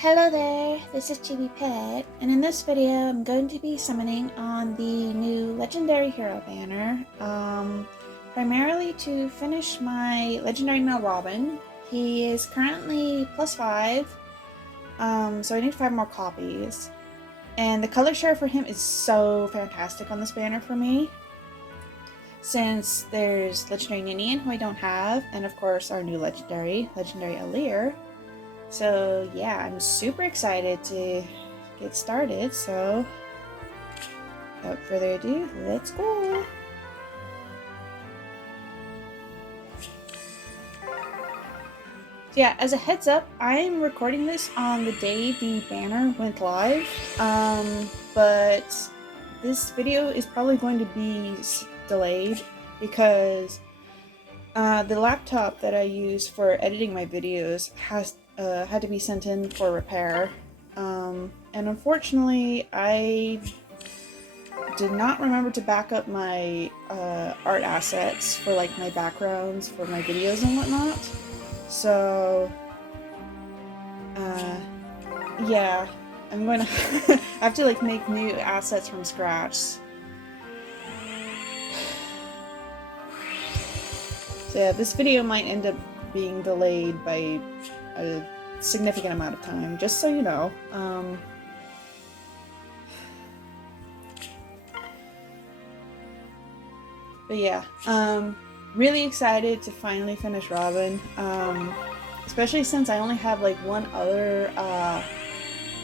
Hello there, this is Chibi Pet, and in this video I'm going to be summoning on the new Legendary Hero banner, primarily to finish my Legendary Male Robin. He is currently +5, so I need 5 more copies. And the color share for him is so fantastic on this banner for me, since there's Legendary Ninian, who I don't have, and of course our new Legendary Alear. So yeah, I'm super excited to get started, so without further ado, let's go! So yeah, as a heads up, I'm recording this on the day the banner went live, but this video is probably going to be delayed because the laptop that I use for editing my videos had to be sent in for repair, and unfortunately I did not remember to back up my art assets for like my backgrounds for my videos and whatnot, so yeah, I'm going to have to like make new assets from scratch. So yeah, this video might end up being delayed by a significant amount of time, just so you know. But yeah, really excited to finally finish Robin, especially since I only have like one other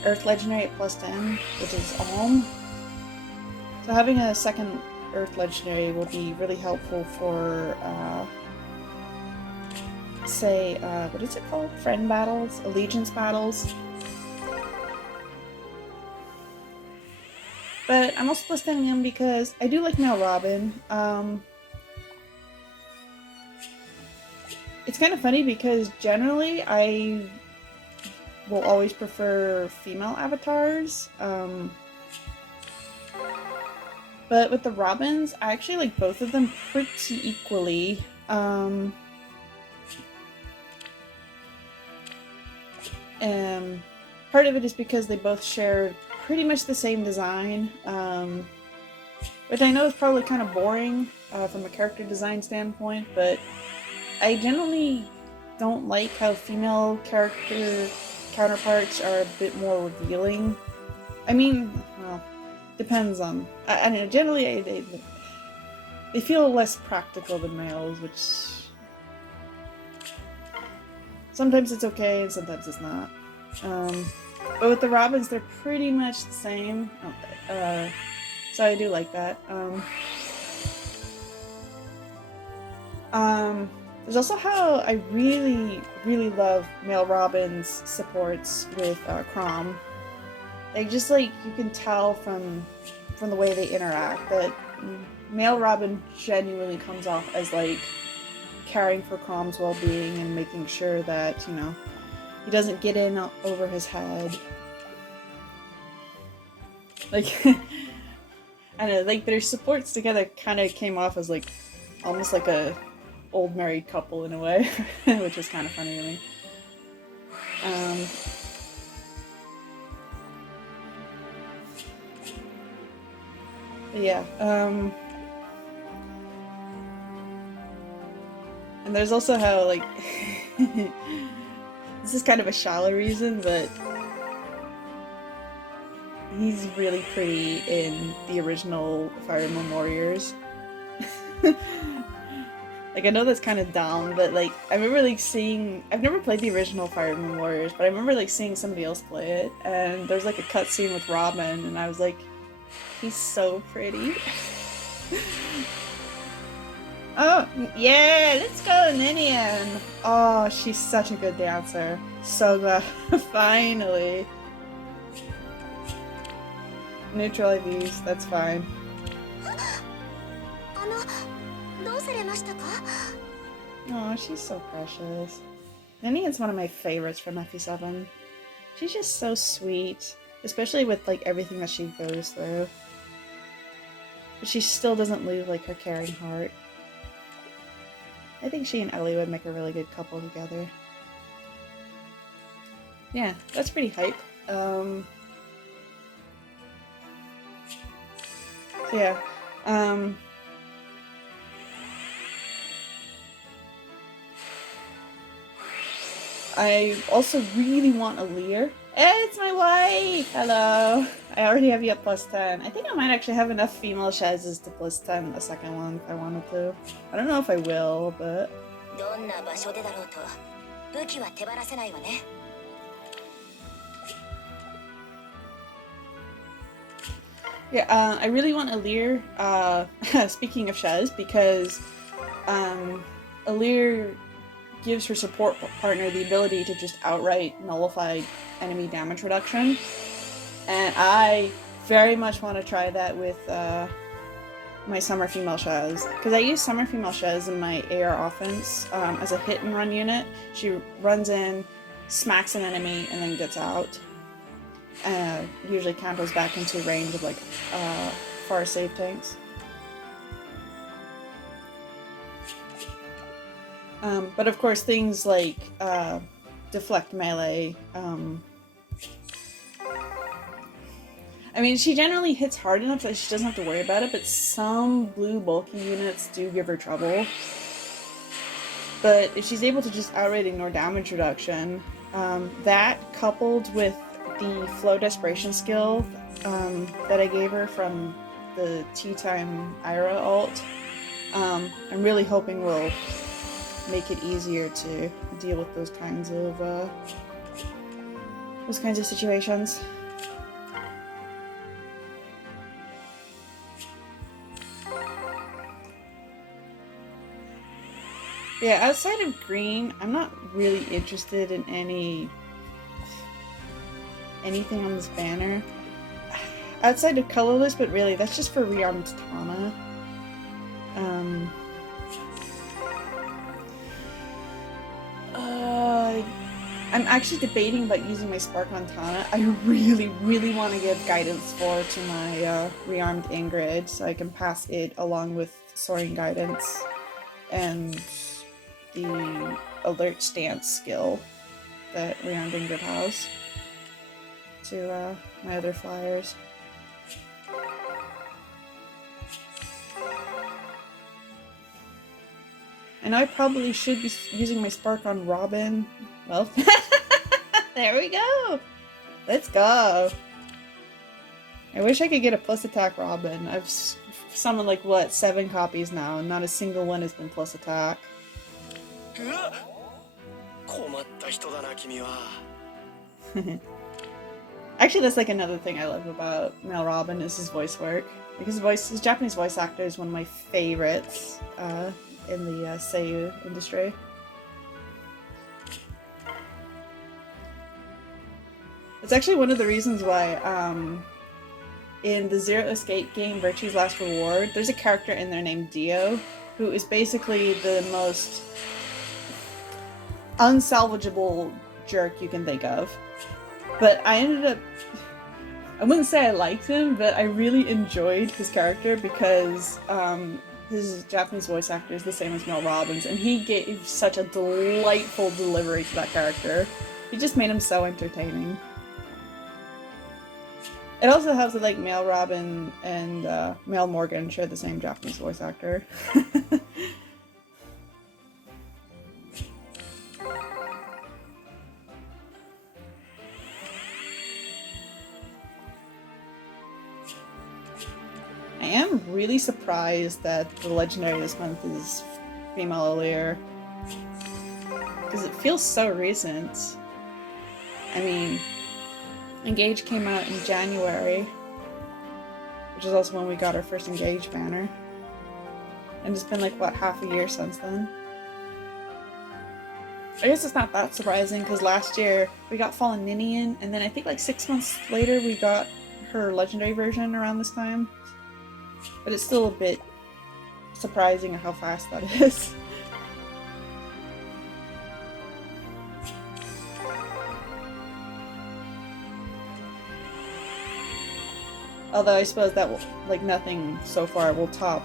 Earth Legendary at +10, which is Alm. So having a second Earth Legendary will be really helpful for say, what is it called? Friend battles? Allegiance battles? But I'm also +10ing him because I do like male Robin. It's kind of funny because generally I will always prefer female avatars. But with the Robins, I actually like both of them pretty equally. Part of it is because they both share pretty much the same design, which I know is probably kind of boring from a character design standpoint, but I generally don't like how female character counterparts are a bit more revealing. I mean, well, depends on... I mean, generally they feel less practical than males, which... sometimes it's okay and sometimes it's not. But with the Robins, they're pretty much the same. So I do like that. There's also how I really love male Robin's supports with Chrom. They just like, you can tell from the way they interact that male Robin genuinely comes off as like caring for Chrom's well-being and making sure that, you know, he doesn't get in over his head. Like, I don't know, like their supports together kind of came off as like almost like a old married couple in a way, which was kind of funny to me. But yeah, and there's also how like this is kind of a shallow reason, but he's really pretty in the original Fire Emblem Warriors. Like, I know that's kind of dumb, but like, I remember like seeing... I've never played the original Fire Emblem Warriors, but I remember like seeing somebody else play it, and there's like a cutscene with Robin, and I was like, he's so pretty. Oh, yeah, let's go, Ninian! Oh, she's such a good dancer. So glad. Finally. Neutral IVs, that's fine. Oh, she's so precious. Ninian's one of my favorites from FE7. She's just so sweet, especially with like everything that she goes through. But she still doesn't lose like her caring heart. I think she and Ellie would make a really good couple together. yeah, that's pretty hype. So yeah. I also really want Alear. It's my wife! Hello! I already have you at +10. I think I might actually have enough female Shazes to +10 the second one if I wanted to. I don't know if I will, but... yeah, I really want Alear, speaking of Shaz, because Alear gives her support partner the ability to just outright nullify enemy damage reduction. And I very much want to try that with my Summer Female Shaz. Because I use Summer Female Shaz in my AR offense as a hit and run unit. She runs in, smacks an enemy, and then gets out. Usually counters back into range of like far save tanks. But of course things like deflect melee, I mean, she generally hits hard enough that she doesn't have to worry about it, but some blue bulky units do give her trouble. But if she's able to just outright ignore damage reduction, that coupled with the Flow Desperation skill that I gave her from the Tea Time Ira ult, I'm really hoping will make it easier to deal with those kinds of situations. Yeah, outside of green, I'm not really interested in anything on this banner. Outside of colorless, but really, that's just for rearmed Tana. I'm actually debating about using my Spark on Tana. I really, really want to give Guidance 4 to my rearmed Ingrid, so I can pass it along with Soaring Guidance and the Alert Stance skill that rearmed Ingrid has to my other flyers. And I probably should be using my Spark on Robin. Well, there we go! Let's go! I wish I could get a plus attack Robin. I've summoned like, what, 7 copies now, and not a single one has been plus attack. Actually, that's like another thing I love about Male Robin is his voice work. Because his Japanese voice actor is one of my favorites in the seiyuu industry. It's actually one of the reasons why in the Zero Escape game, Virtue's Last Reward, there's a character in there named Dio, who is basically the most unsalvageable jerk you can think of. But I ended up... I wouldn't say I liked him, but I really enjoyed his character because his Japanese voice actor is the same as Mel Robbins, and he gave such a delightful delivery to that character. He just made him so entertaining. It also helps that like Male Robin and Male Morgan share the same Japanese voice actor. I am really surprised that the legendary this month is female Alear. Because it feels so recent. I mean, Engage came out in January, which is also when we got our first Engage banner. And it's been like, what, half a year since then? I guess it's not that surprising because last year we got Fallen Ninian, and then I think like 6 months later we got her legendary version around this time. But it's still a bit surprising how fast that is. Although I suppose that will, like nothing so far will top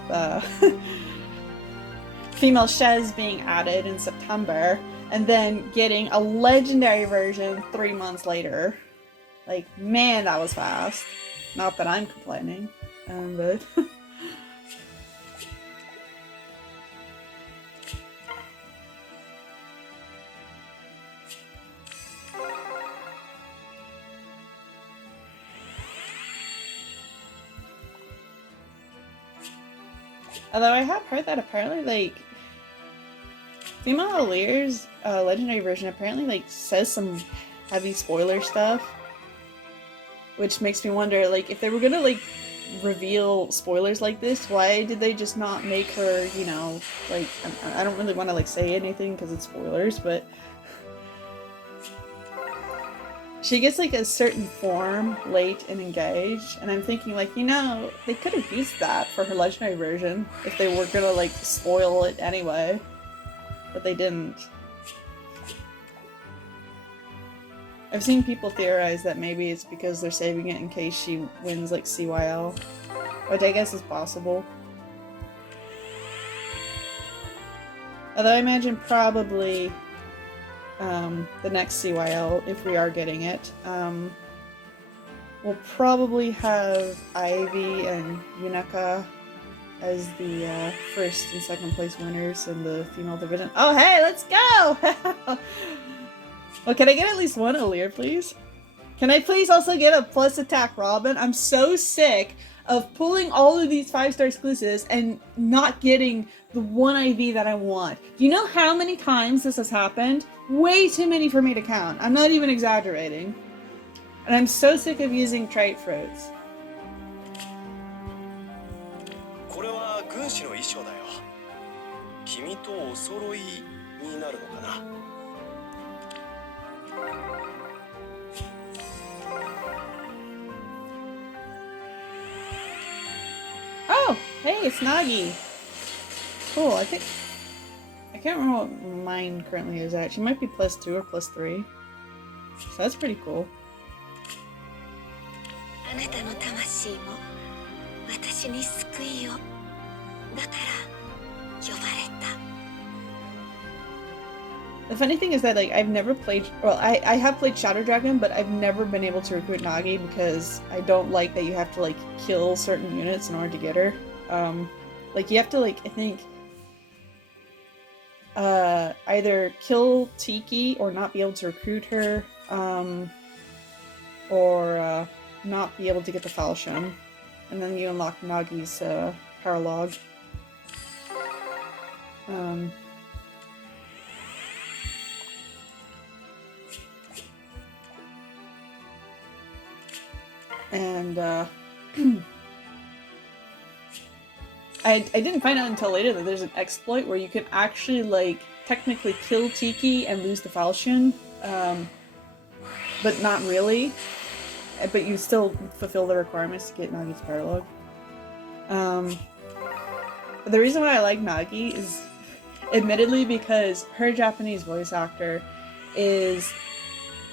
female Shez being added in September. and then getting a legendary version 3 months later. Like, man, that was fast. Not that I'm complaining, but... Although I have heard that apparently, like, female Alear's legendary version apparently, like, says some heavy spoiler stuff. Which makes me wonder, like, if they were gonna, like, reveal spoilers like this, why did they just not make her, you know, like, I don't really want to, like, say anything because it's spoilers, but she gets, like, a certain form late and engaged, and I'm thinking, like, you know, they could have used that for her legendary version if they were gonna, like, spoil it anyway, but they didn't. I've seen people theorize that maybe it's because they're saving it in case she wins, like, CYL, which I guess is possible. Although I imagine probably the next CYL, if we are getting it, will probably have Ivy and Yunaka as the first and second place winners in the female division. Oh, hey, let's go! Well, can I get at least one Alear, please? Can I please also get a plus attack Robin? I'm so sick of pulling all of these 5-star exclusives and not getting the one IV that I want. Do you know how many times this has happened? Way too many for me to count. I'm not even exaggerating. And I'm so sick of using trait fruits. Oh, hey, it's Nagi. Cool, I can't remember what mine currently is at. She might be +2 or +3. So that's pretty cool. The funny thing is that, like, I've never played, well, I have played Shadow Dragon, but I've never been able to recruit Nagi because I don't like that you have to, like, kill certain units in order to get her. Like, you have to, like, I think, either kill Tiki or not be able to recruit her, or, not be able to get the falchion. And then you unlock Nagi's, paralog. And, I didn't find out until later that there's an exploit where you can actually, like, technically kill Tiki and lose the falchion, but not really. But you still fulfill the requirements to get Nagi's paralog. But the reason why I like Nagi is, admittedly, because her Japanese voice actor is,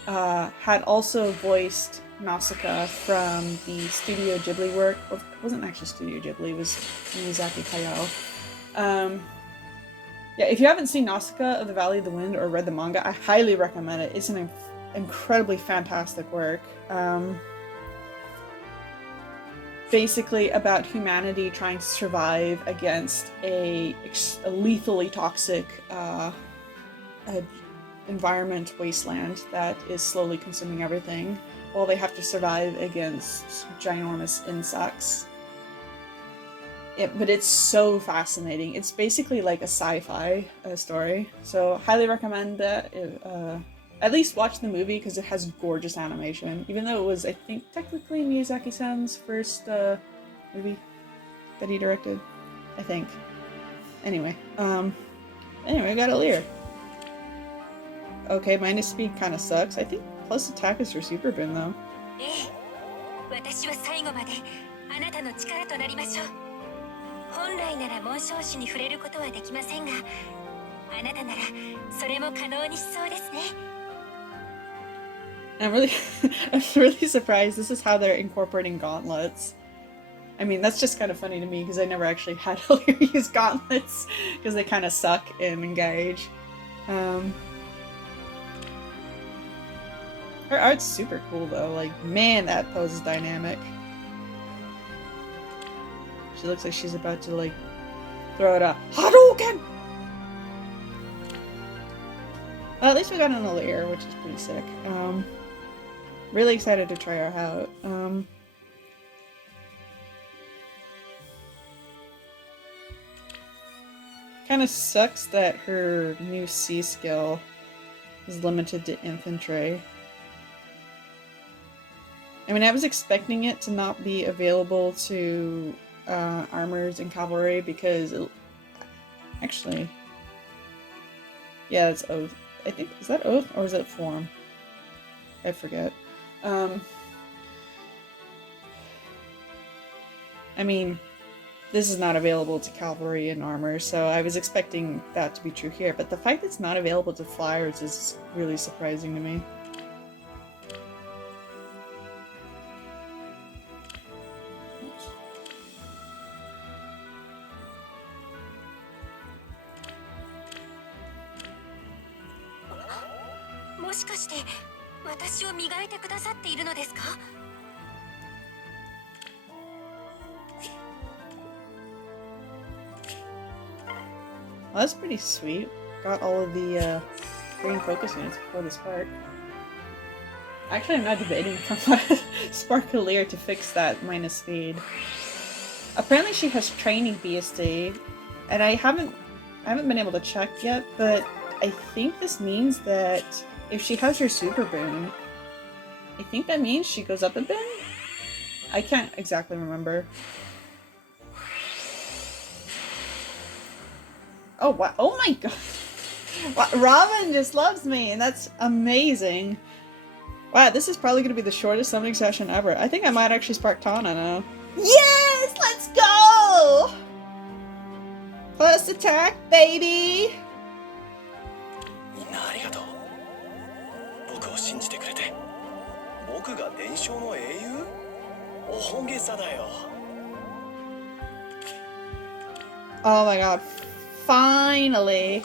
had also voiced Nausicaa from the Studio Ghibli work. Well, it wasn't actually Studio Ghibli, it was Miyazaki Hayao. Yeah, if you haven't seen Nausicaa of the Valley of the Wind or read the manga, I highly recommend it. It's an incredibly fantastic work. Basically about humanity trying to survive against a lethally toxic environment wasteland that is slowly consuming everything, while they have to survive against ginormous insects. But it's so fascinating. It's basically like a sci-fi story, so highly recommend that. At least watch the movie because it has gorgeous animation, even though it was, I think, technically Miyazaki-san's first movie that he directed, I think. Anyway, I got Alear. Okay, minus speed kind of sucks. I think plus attack is her super boon, though. I'm really surprised this is how they're incorporating gauntlets. I mean, that's just kind of funny to me because I never actually had Alear use gauntlets because they kind of suck in Engage. Her art's super cool though. Like, man, that pose is dynamic. She looks like she's about to like throw it up. Hadouken! Well, at least we got an Alear, which is pretty sick. Really excited to try her out. Kind of sucks that her new C skill is limited to infantry. I mean, I was expecting it to not be available to armors and cavalry because actually, yeah, it's oath. I think, is that oath or is that form? I forget. I mean, this is not available to cavalry and armor, so I was expecting that to be true here, but the fact that it's not available to flyers is really surprising to me. Well, that's pretty sweet. Got all of the green focus units before the spark. Actually, I'm not debating if I want to spark Alear to fix that minus speed. Apparently she has training BSD, and I haven't been able to check yet, but I think this means that if she has her super boon, I think that means she goes up a bit? I can't exactly remember. Oh, wow. Oh my god. Robin just loves me, and that's amazing. Wow, this is probably going to be the shortest summoning session ever. I think I might actually spark Tana now. Yes! Let's go! First attack, baby! Oh my god. Finally.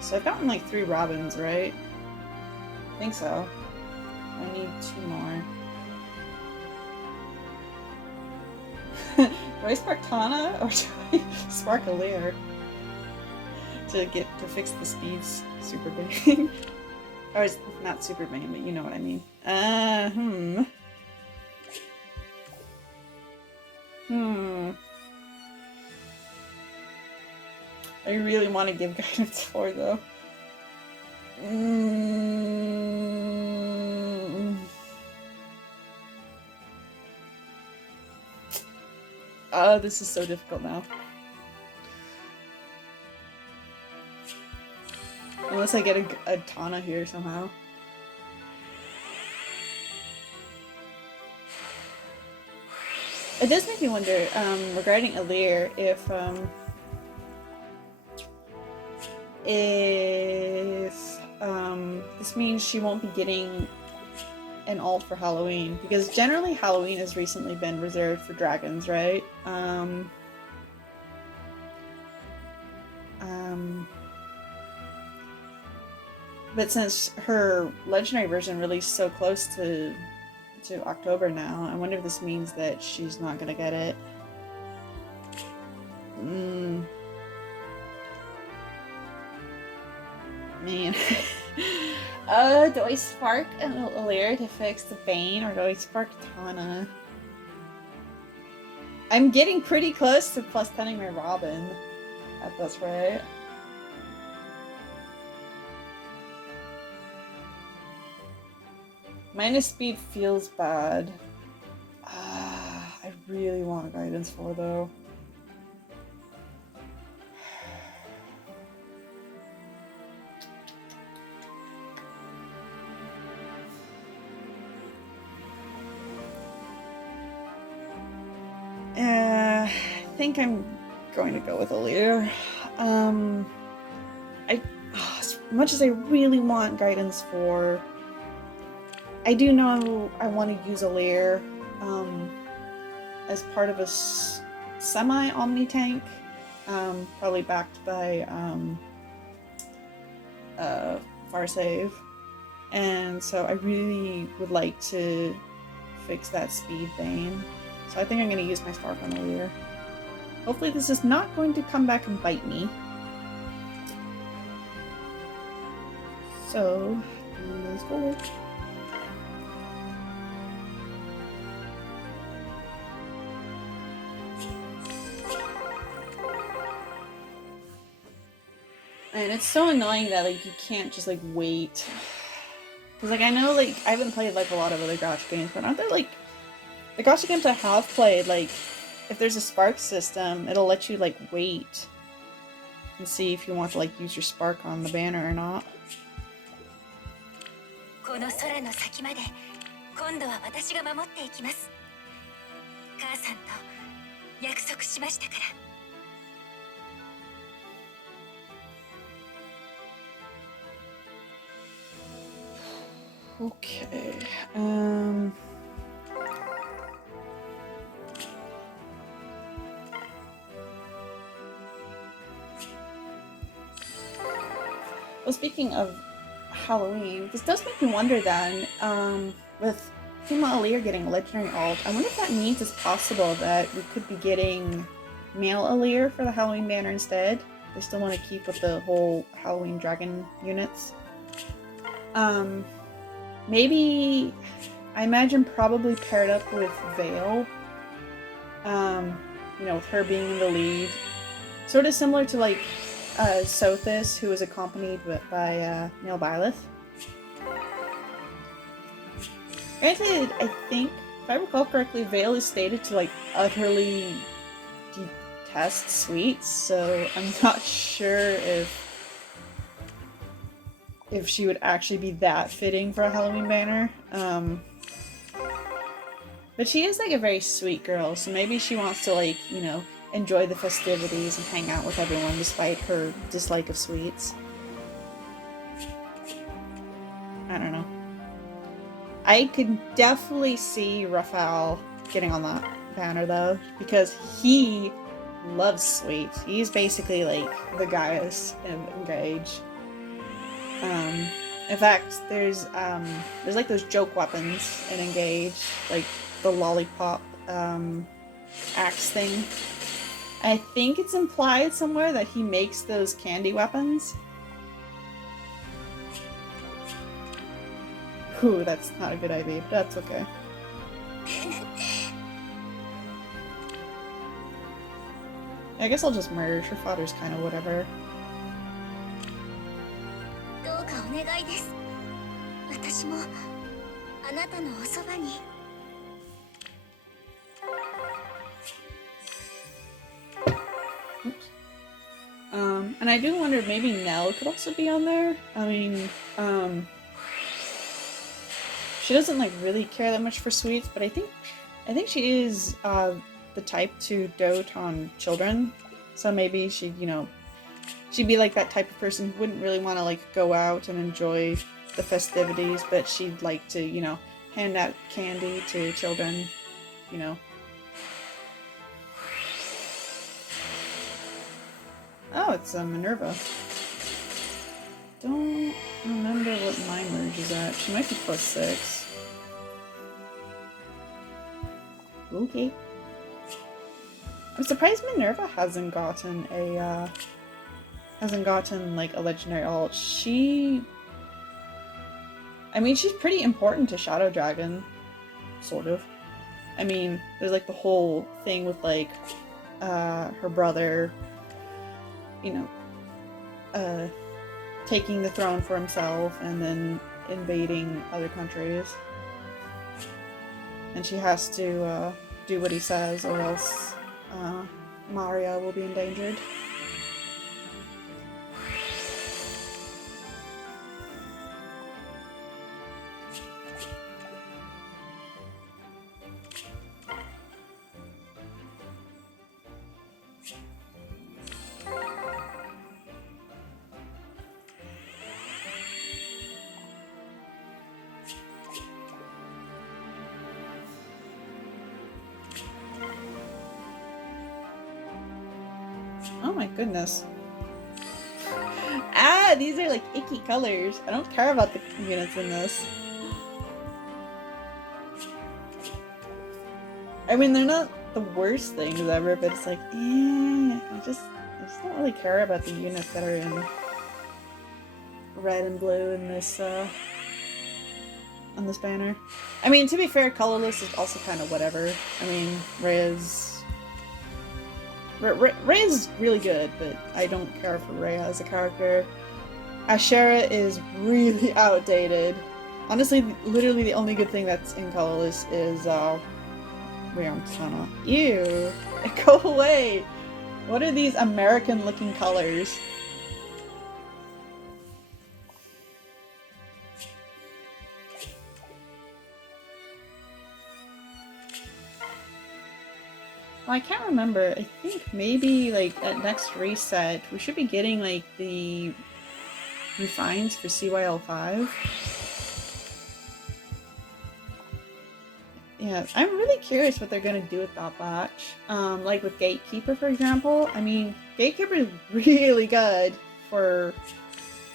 So I've gotten like 3 Robins, right? I think so. I need 2 more. Do I spark Tana or do I spark Alear to fix the speeds super bang? Or it's not super bang, but you know what I mean. I really want to give guidance 4 though. Oh, this is so difficult now. Unless I get a Tana here somehow. It does make me wonder, regarding Alear, if this means she won't be getting an alt for Halloween, because generally Halloween has recently been reserved for dragons, right? But since her legendary version released so close to October now, I wonder if this means that she's not gonna get it. Man. Do I spark an Alear to fix the Bane, or do I spark Tana? I'm getting pretty close to plus 10ing my Robin at this rate. Minus speed feels bad. I really want a guidance 4 though. I think I'm going to go with Alear. As much as I really want guidance 4, I do know I want to use Alear. as part of a semi-omni tank, probably backed by Farsave. And so I really would like to fix that speed thing. So I think I'm going to use my Spark on Alear. Hopefully this is not going to come back and bite me. So, let's go. And it's so annoying that like you can't just like wait. Cause like I know like I haven't played like a lot of other gacha games, but aren't there like the gacha games I have played, like if there's a spark system, it'll let you like wait and see if you want to like use your spark on the banner or not. Okay. Well, speaking of Halloween, this does make me wonder then, with female Alear getting a legendary alt, I wonder if that means it's possible that we could be getting male Alear for the Halloween banner instead. They still want to keep with the whole Halloween dragon units. Maybe, I imagine probably paired up with Veil. You know, with her being in the lead. Sort of similar to like Sothis, who was accompanied by Neil Byleth. Granted, I think, if I recall correctly, Veil is stated to like utterly detest sweets, so I'm not sure if she would actually be that fitting for a Halloween banner. But she is like a very sweet girl, so maybe she wants to like, you know, enjoy the festivities and hang out with everyone despite her dislike of sweets. I don't know. I could definitely see Raphael getting on that banner though, because he loves sweets. He's basically like the Gaius in Engage. In fact, there's like those joke weapons in Engage, like the lollipop axe thing. I think it's implied somewhere that he makes those candy weapons. Ooh, that's not a good idea, but that's okay. I guess I'll just merge. Her father's kind of whatever. Oops. And I do wonder if maybe Nell could also be on there. I mean, she doesn't like really care that much for sweets, but I think she is the type to dote on children. So maybe she'd, you know, she'd be like that type of person who wouldn't really want to like go out and enjoy the festivities, but she'd like to, you know, hand out candy to children, you know. Oh, it's Minerva. Don't remember what my merge is at. She might be +6. Okay. I'm surprised Minerva hasn't gotten a like a legendary alt. I mean, she's pretty important to Shadow Dragon, sort of. I mean, there's like the whole thing with like her brother, you know, taking the throne for himself and then invading other countries. And she has to do what he says or else Maria will be endangered. Oh my goodness. Ah, these are like icky colors. I don't care about the units in this. I mean, they're not the worst things ever, but it's like, I just don't really care about the units that are in red and blue in this, on this banner. I mean, to be fair, colorless is also kind of whatever. I mean, Rhea's really good, but I don't care for Rhea as a character. Ashera is really outdated. Honestly, literally the only good thing that's in colorless is, Rihanna. Ew! Go away! What are these American-looking colors? Well, I can't remember. I think maybe, like, at next reset, we should be getting, like, the refines for CYL5. Yeah, I'm really curious what they're gonna do with that batch. Like with Gatekeeper, for example. I mean, Gatekeeper is really good for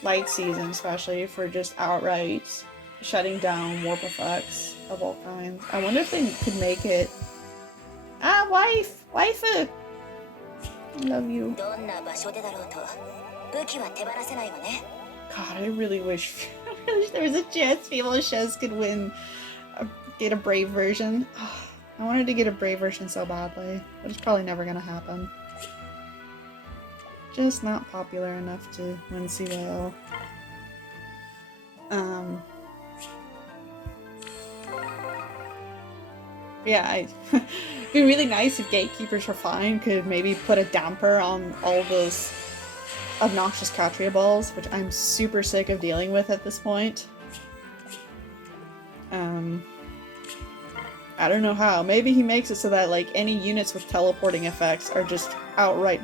light season, especially for just outright shutting down warp effects of all kinds. I wonder if they could make it... Ah, wife! Waifu! I love you. God, I really wish there was a chance Female Shez could win, get a Brave version. Oh, I wanted to get a Brave version so badly, but it's probably never gonna happen. Just not popular enough to win CYL. Yeah, it'd be really nice if Gatekeepers for Fine could maybe put a damper on all those obnoxious Katria balls, which I'm super sick of dealing with at this point. I don't know how. Maybe he makes it so that, like, any units with teleporting effects are just outright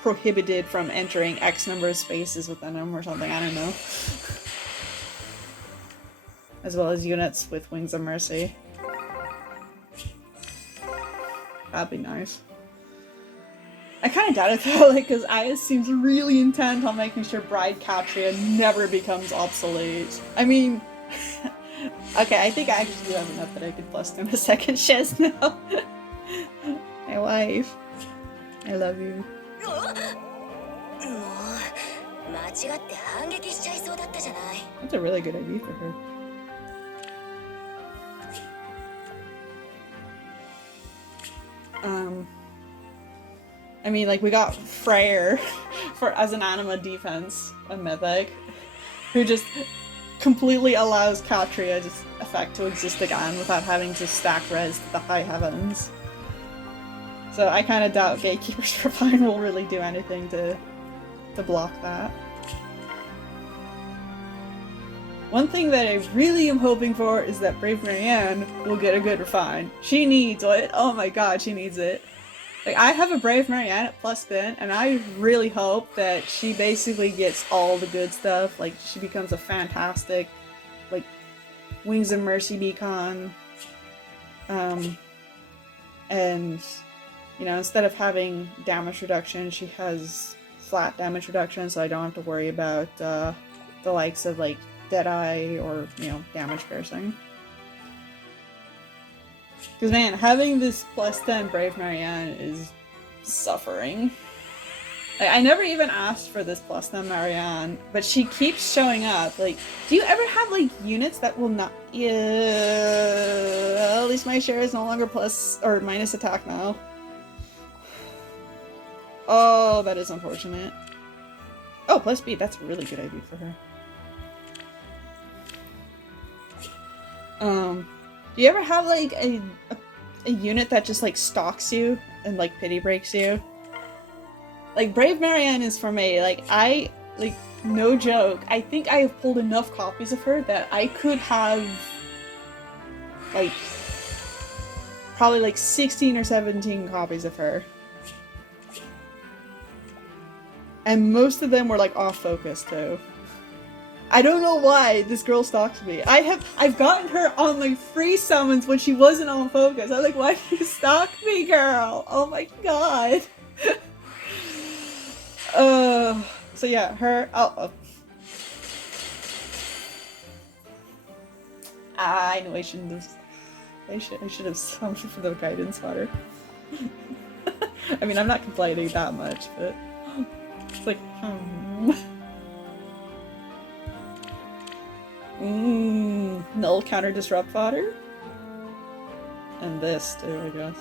prohibited from entering X number of spaces within them or something, I don't know. As well as units with Wings of Mercy. That'd be nice. I kind of doubt it though, like, because Ayas seems really intent on making sure Bride Katria never becomes obsolete. I mean, okay, I think I actually do have enough that I could plus him a second Shez now. My wife. I love you. That's a really good idea for her. I mean, like, we got Freyr as an anima defense, a mythic, who just completely allows Katria's effect to exist again without having to stack res to the high heavens. So I kind of doubt Gatekeepers for Fine will really do anything to block that. One thing that I really am hoping for is that Brave Marianne will get a good refine. She needs it. Oh my god, she needs it. Like, I have a Brave Marianne at plus spin, and I really hope that she basically gets all the good stuff. Like, she becomes a fantastic, like, Wings of Mercy beacon. And, you know, instead of having damage reduction, she has flat damage reduction, so I don't have to worry about the likes of, like, Deadeye or, you know, damage piercing. Because, man, having this plus 10 Brave Marianne is suffering. Like, I never even asked for this plus 10 Marianne, but she keeps showing up. Like, do you ever have, like, units that will not... Yeah, at least my share is no longer plus or minus attack now. Oh, that is unfortunate. Oh, plus speed, that's a really good idea for her. Do you ever have, like, a unit that just, like, stalks you and, like, pity breaks you? Like, Brave Marianne is for me. Like, no joke, I think I have pulled enough copies of her that I could have, like, probably, like, 16 or 17 copies of her. And most of them were, like, off focus, too. I don't know why this girl stalks me. I've gotten her on, like, free summons when she wasn't on focus. I'm like, why do you stalk me, girl? Oh my god. So yeah, her. I know I shouldn't have. I should have summoned for the guidance water. I mean, I'm not complaining that much, but it's like, null counter disrupt fodder, and this too, I guess.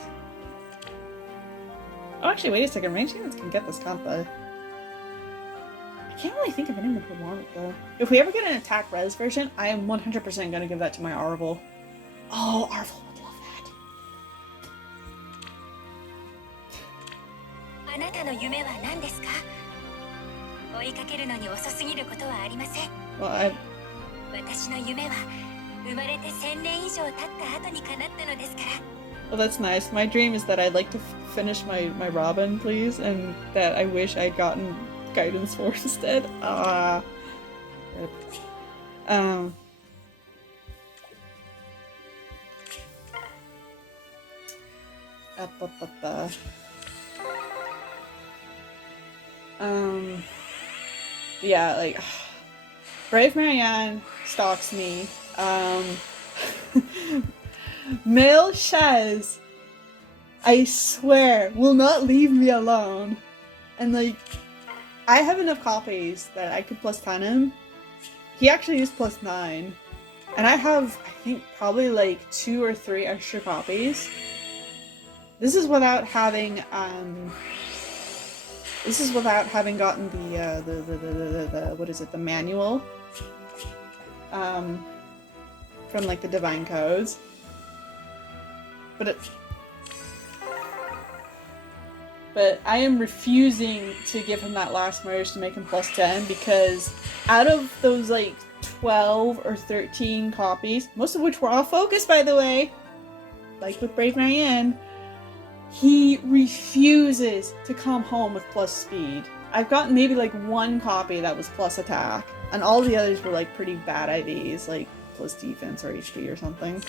Oh, actually, wait a second. Range units can get this, can't they? I can't really think of anyone who would want it though. If we ever get an attack res version, I am 100% gonna give that to my Arvel. Oh, Arvel would love that. Well, well, that's nice. My dream is that I'd like to finish my Robin, please, and that I wish I'd gotten guidance for instead. Yeah, like, Brave Marianne stalks me. Male Shaz, I swear, will not leave me alone. And like, I have enough copies that I could plus 10 him. He actually is plus 9. And I have, I think, probably like 2 or 3 extra copies. This is without having, gotten the what is it, the manual, from like the Divine Codes. But I am refusing to give him that last merge to make him plus 10, because out of those like 12 or 13 copies, most of which were off focus by the way, like with Brave Marianne, he refuses to come home with plus speed. I've gotten maybe like 1 copy that was plus attack, and all the others were like pretty bad IVs, like plus defense or HP or something.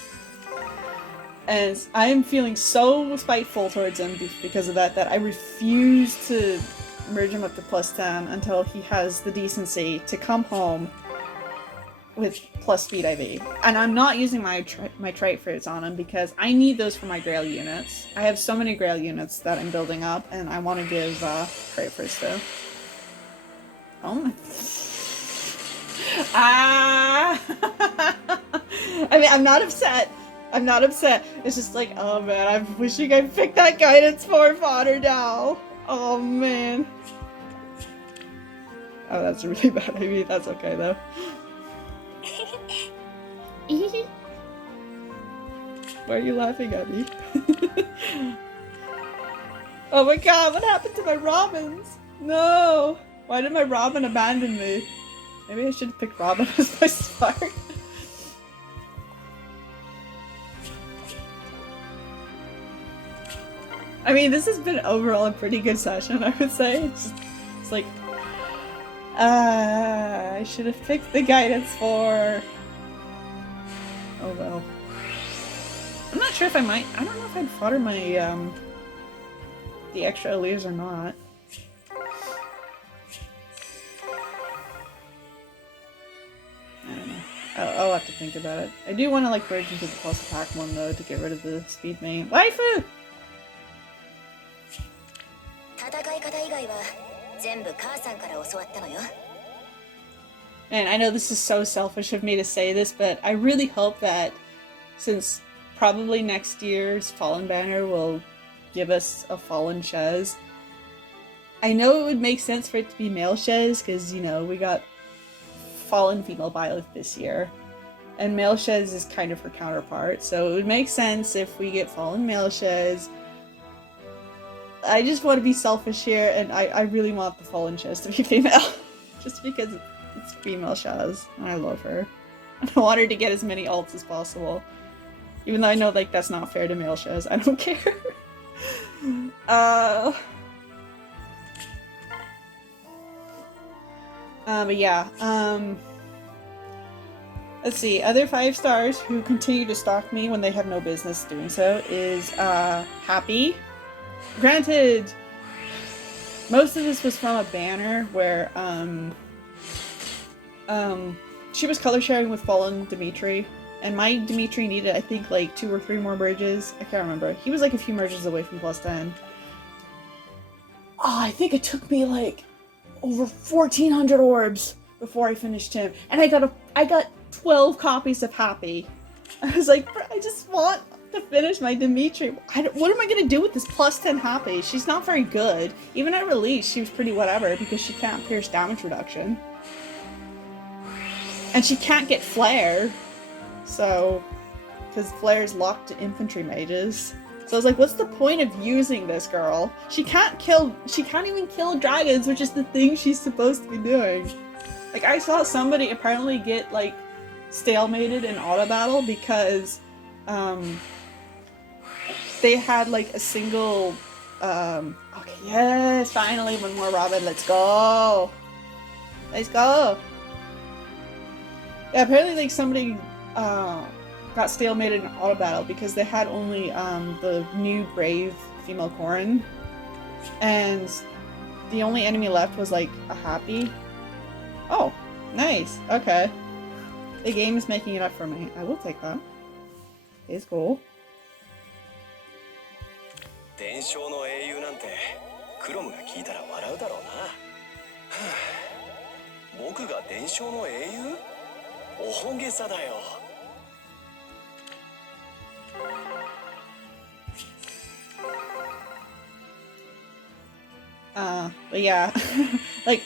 And I am feeling so spiteful towards him because of that, that I refuse to merge him up to plus 10 until he has the decency to come home with plus speed IV. And I'm not using my trait fruits on him because I need those for my Grail units. I have so many Grail units that I'm building up, and I want to give trait fruits to. Oh my... I mean, I'm not upset. I'm not upset. It's just like, oh man, I'm wishing I picked that guidance for fodder now. Oh man. Oh, that's a really bad idea. That's okay though. Why are you laughing at me? Oh my god, what happened to my Robins? No! Why did my Robin abandon me? Maybe I should have picked Robin as my start. I mean, this has been overall a pretty good session, I would say. It's like... I should have picked the guidance for... Oh well. I'm not sure if I might... I don't know if I'd fodder my, the extra Alears or not. I don't know. I'll have to think about it. I do want to, like, merge into the plus attack one, though, to get rid of the speed main. Waifu! And I know this is so selfish of me to say this, but I really hope that, since probably next year's Fallen Banner will give us a Fallen Shez, I know it would make sense for it to be male Shez, because, you know, we got Fallen Female Byleth this year, and male Shez is kind of her counterpart, so it would make sense if we get Fallen male Shez. I just want to be selfish here, and I really want the Fallen Shez to be female. Just because it's female Shez, and I love her. And I want her to get as many ults as possible. Even though I know, like, that's not fair to male Shez. I don't care. But yeah, let's see, other 5 stars who continue to stalk me when they have no business doing so is, Happy. Granted, Most of this was from a banner where she was color sharing with Fallen Dimitri, and my Dimitri needed, I think, like 2 or 3 more merges. I can't remember. He was like a few merges away from plus 10. Oh, I think it took me like over 1,400 orbs before I finished him, and I got 12 copies of Happy. I was like, I just want to finish my Dimitri. What am I gonna do with this plus 10 Happy? She's not very good. Even at release, she was pretty whatever because she can't pierce damage reduction. And she can't get Flare, so, because Flare's locked to infantry mages. So I was like, what's the point of using this girl? She can't even kill dragons, which is the thing she's supposed to be doing. Like, I saw somebody apparently get, like, stalemated in auto battle because, they had, like, a single, okay, yes, finally, one more Robin, let's go! Let's go! Yeah, apparently, like, somebody, got stalemated in auto battle because they had only the new brave female Corrin, and the only enemy left was like a Happy. Oh, nice. Okay, the game is making it up for me. I will take that. It's cool. 伝承の英雄なんてクロムが聞いたら笑うだろうな。僕が伝承の英雄？大げさだよ。But yeah, like,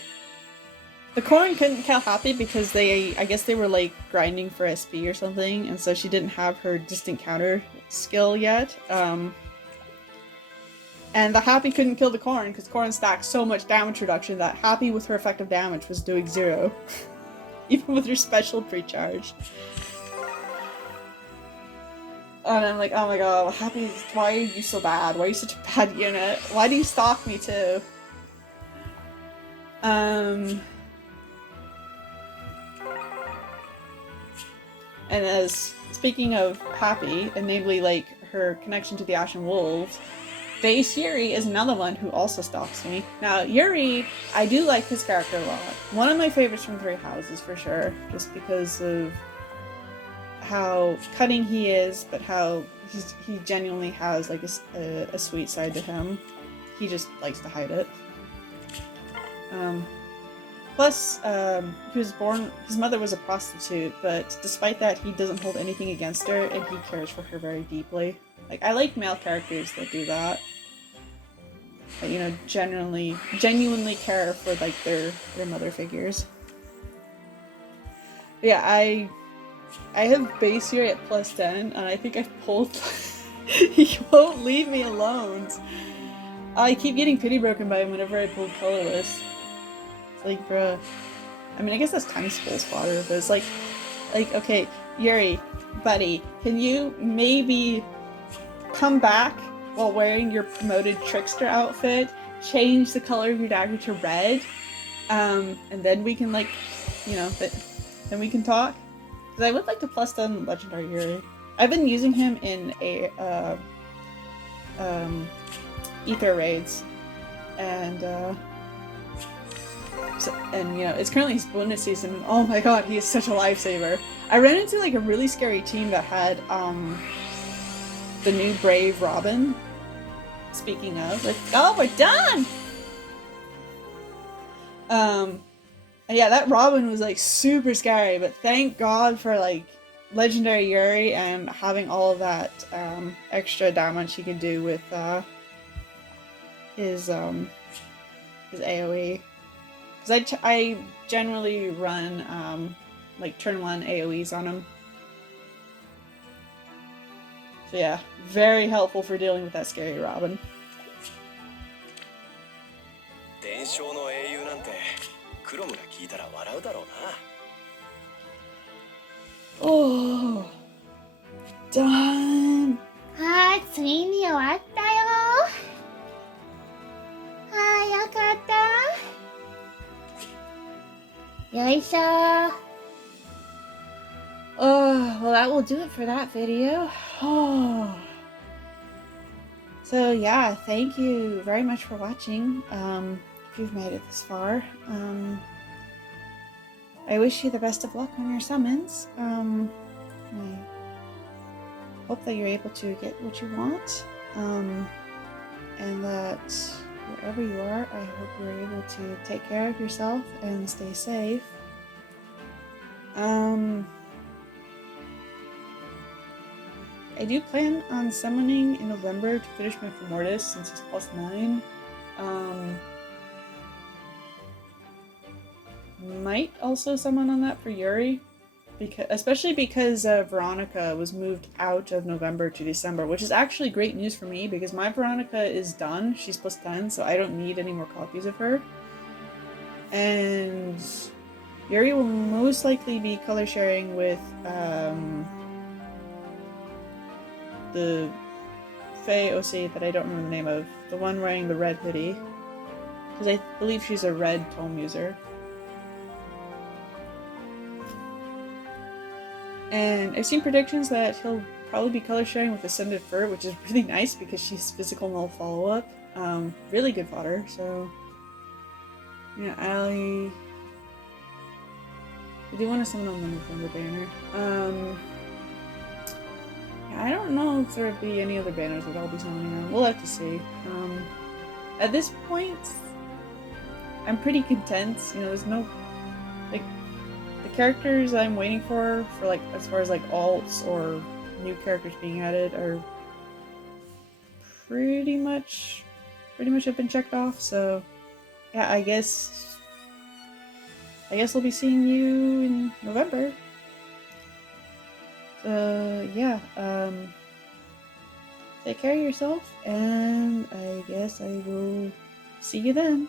the Corrin couldn't kill Happy because I guess they were like grinding for SP or something, and so she didn't have her distant counter skill yet. And the Happy couldn't kill the Corrin because Corrin stacked so much damage reduction that Happy with her effective damage was doing 0. Even with her special pre-charge. And I'm like, oh my god, Happy, why are you so bad? Why are you such a bad unit? Why do you stalk me too? And as, speaking of Happy, and namely, like, her connection to the Ashen Wolves, Base Yuri is another one who also stalks me. Now, Yuri, I do like his character a lot. One of my favorites from Three Houses, for sure, just because of how cutting he is, but how he genuinely has, like, a sweet side to him. He just likes to hide it. Plus, he was born, his mother was a prostitute, but despite that, he doesn't hold anything against her, and he cares for her very deeply. Like, I like male characters that do that. That, you know, genuinely care for, like, their mother figures. But yeah, I have base here at plus 10, and I think I've pulled... He won't leave me alone. I keep getting pity broken by him whenever I pull colorless. It's like, bruh. I mean, I guess that's kind of spoil spotter, but it's like, okay, Yuri, buddy, can you maybe come back while wearing your promoted trickster outfit, change the color of your dagger to red, and then we can, like, you know, then we can talk? Because I would like to plus 10 Legendary Yuri. I've been using him in ether raids, and you know, it's currently his bonus season, and oh my god, he is such a lifesaver. I ran into, like, a really scary team that had the new Brave Robin. Speaking of, like, oh, we're done! Yeah, that Robin was, like, super scary, but thank god for, like, Legendary Yuri and having all of that extra damage he can do with his AoE. Because I generally run like turn 1 AoEs on him. So yeah, very helpful for dealing with that scary Robin. Oh, done. はい、ついに終わったよ。はい、よかった。よいしょ。Oh, well, that will do it for that video. Oh. So yeah, thank you very much for watching. If you've made it this far, I wish you the best of luck on your summons. I hope that you're able to get what you want, and that wherever you are, I hope you're able to take care of yourself and stay safe. I do plan on summoning in November to finish my Primordius since it's +9. Might also summon on that for Yuri, especially because Veronica was moved out of November to December, which is actually great news for me because my Veronica is done. She's +10, so I don't need any more copies of her. And Yuri will most likely be color sharing with the Fae OC that I don't remember the name of, the one wearing the red hoodie, because I believe she's a red tome user. And I've seen predictions that he'll probably be color sharing with Ascended Fur, which is really nice because she's physical null follow-up. Really good fodder, so yeah, I do want to summon on the November banner. I don't know if there'll be any other banners that I'll be summoning on. We'll have to see. At this point, I'm pretty content. You know, there's no, like, the characters I'm waiting for like, as far as like alts or new characters being added are pretty much have been checked off. So yeah, I guess we'll be seeing you in November. Yeah, take care of yourself, and I guess I will see you then.